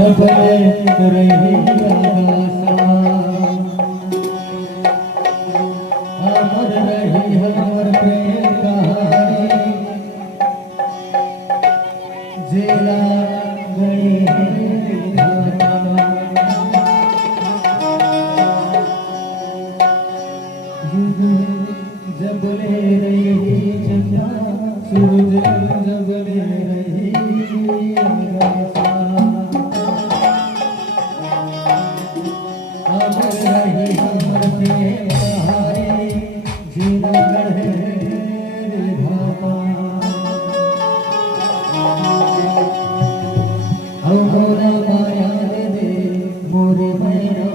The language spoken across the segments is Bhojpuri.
जबले रही आशा अमर रही हमर प्रेम कहानी जेला गई जबले रही चंदा सूरज जबले रही आशा अमर रही हमर प्रेम कहानी जेला गई धाता मोरा माया दे मोरे मैया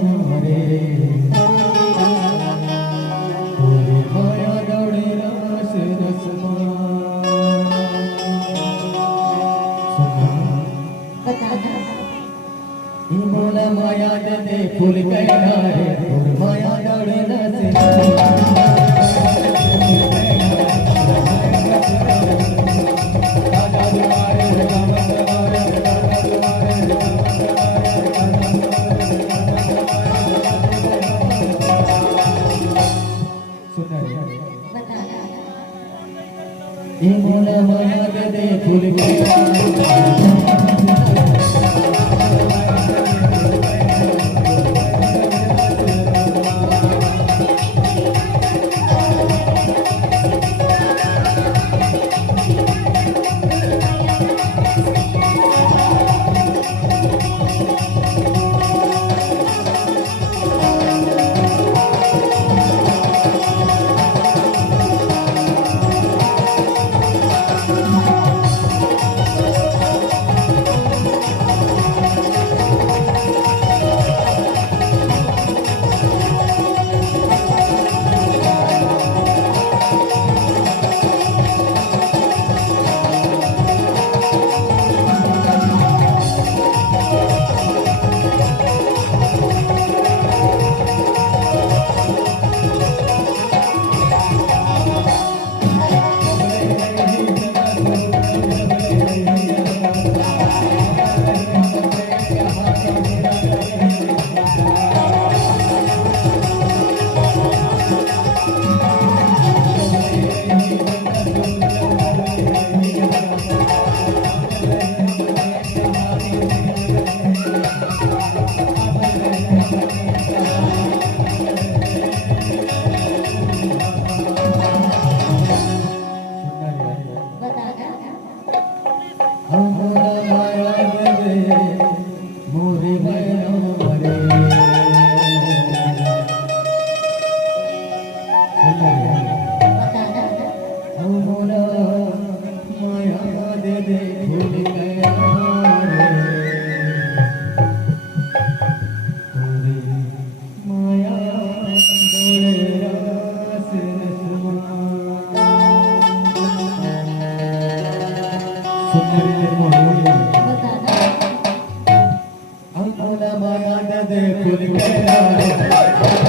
रे मोरे माया दौड़े रस रसमा मोला माया दे फूल कैला रे मोर माया दौड़े रस मोला माया दे फूल माया दे फूल